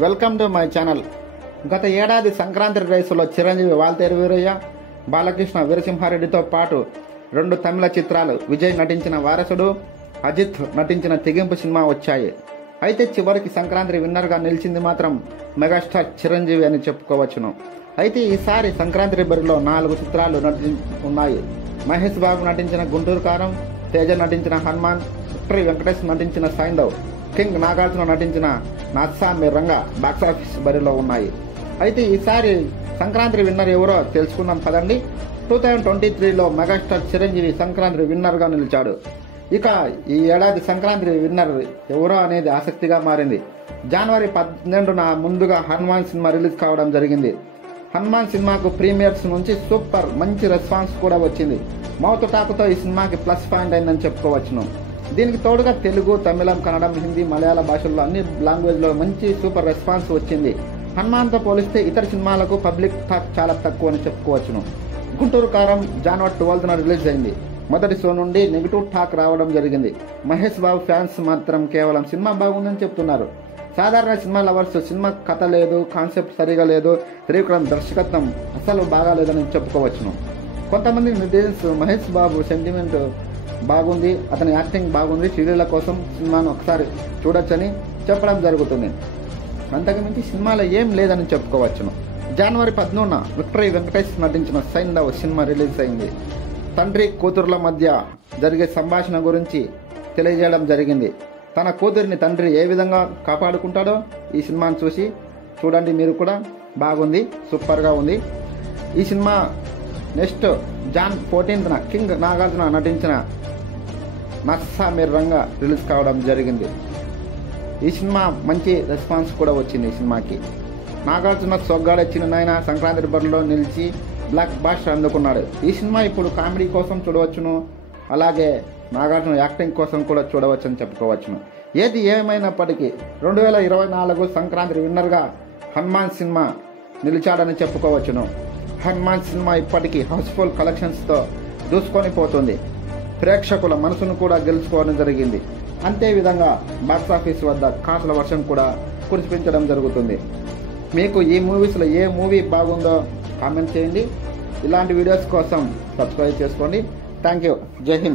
Welcome to my channel. గత ఏడాది సంక్రాంతి రేసులో చిరంజీవి వాల్తేరు వీరయ్య, బాలకృష్ణ వీరసింహారెడ్డితో పాటు 2 తమిళ చిత్రాలు, విజయ్ నటించిన వారసుడు, అజిత్ నటించిన తెగింపు సినిమా వచ్చాయి. అయితే చివరికి సంక్రాంతి విన్నర్గా నిలిచింది మాత్రం మెగాస్టార్ చిరంజీవి అని చెప్పుకోవచ్చును. అయితే ఈసారి సంక్రాంతి బరిలో 4 చిత్రాలు ఉన్నాయి. మహేష్ బాబు నటించిన గుంటూరు కారం, తేజ నటించిన హనుమాన్, విక్టరీ వెంకటేష్ నటించిన సైంధవ్, కింగ్ నాగార్జున నటించిన నాత్సా రంగా బాక్సాఫీస్ బరిలో ఉన్నాయి. అయితే ఈసారి సంక్రాంతి విన్నర్ ఎవరో తెలుసుకుందాం పదండి. 2023లో మెగాస్టార్ చిరంజీవి సంక్రాంతి విన్నర్గా నిలిచాడు. ఇక ఈ ఏడాది సంక్రాంతి విన్నర్ ఎవరో అనేది ఆసక్తిగా మారింది. జనవరి 12న ముందుగా హనుమాన్ సినిమా రిలీజ్ కావడం జరిగింది. హనుమాన్ సినిమాకు ప్రీమియర్స్ నుంచి సూపర్ మంచి రెస్పాన్స్ కూడా వచ్చింది. మౌత్ టాక్తో ఈ సినిమాకి ప్లస్ పాయింట్ అయిందని చెప్పుకోవచ్చును. దీనికి తోడుగా తెలుగు, తమిళం, కన్నడం, హిందీ, మలయాళ భాషల్లో అన్ని లాంగ్వేజ్లో మంచి సూపర్ రెస్పాన్స్ వచ్చింది. హనుమాన్తో పోలిస్తే ఇతర సినిమాలకు పబ్లిక్ టాక్ చాలా తక్కువ అని చెప్పుకోవచ్చును. గుంటూరు కారం జనవరి 12న రిలీజ్ అయింది. మొదటి షో నుండి నెగిటివ్ టాక్ రావడం జరిగింది. మహేష్ బాబు ఫ్యాన్స్ మాత్రం కేవలం సినిమా బాగుందని చెప్తున్నారు. సాధారణ సినిమా లవర్స్ సినిమా కథ లేదు, కాన్సెప్ట్ సరిగా లేదు, త్రివిక్రమ్ దర్శకత్వం అసలు బాగాలేదని చెప్పుకోవచ్చును. కొంతమంది నెటిజన్స్ మహేష్ బాబు సెంటిమెంట్ బాగుంది, అతని యాక్టింగ్ బాగుంది, సీరియళ్ల కోసం సినిమాను ఒకసారి చూడొచ్చని చెప్పడం జరుగుతుంది. అంతకుమించి సినిమాలో ఏం లేదని చెప్పుకోవచ్చును. జనవరి 13న విక్టరీ వెంకటేష్ నటించిన సైంధవ్ సినిమా రిలీజ్ అయింది. తండ్రి కూతురుల మధ్య జరిగే సంభాషణ గురించి తెలియజేయడం జరిగింది. తన కూతురిని తండ్రి ఏ విధంగా కాపాడుకుంటాడో ఈ సినిమాను చూసి చూడండి మీరు కూడా. బాగుంది, సూపర్గా ఉంది ఈ సినిమా. నెక్స్ట్ జాన్ 14న కింగ్ నాగార్జున నటించిన నాత్సా రంగా రిలీజ్ కావడం జరిగింది. ఈ సినిమా మంచి రెస్పాన్స్ కూడా వచ్చింది. ఈ సినిమాకి నాగార్జున సొగ్గాడే చిన్ననాయన సంక్రాంతి బరిలో నిలిచి బ్లాక్ బాస్టర్ అందుకున్నాడు. ఈ సినిమా ఇప్పుడు కామెడీ కోసం చూడవచ్చును, అలాగే నాగార్జున యాక్టింగ్ కోసం కూడా చూడవచ్చని చెప్పుకోవచ్చును. ఏది ఏమైనప్పటికీ 2024 సంక్రాంతి విన్నర్గా హనుమాన్ సినిమా నిలిచాడని చెప్పుకోవచ్చును. హనుమాన్ సినిమా ఇప్పటికీ హౌస్ఫుల్ కలెక్షన్స్తో దూసుకొని పోతుంది. ప్రేక్షకుల మనసును కూడా గెలుచుకోవడం జరిగింది. అంతే విధంగా బాక్సాఫీస్ వద్ద కాసుల వర్షం కూడా కురిపించడం జరుగుతుంది. మీకు ఈ మూవీస్లో ఏ మూవీ బాగుందో కామెంట్ చేయండి. ఇలాంటి వీడియోస్ కోసం సబ్స్క్రైబ్ చేసుకోండి. Thank you. జై హింద్.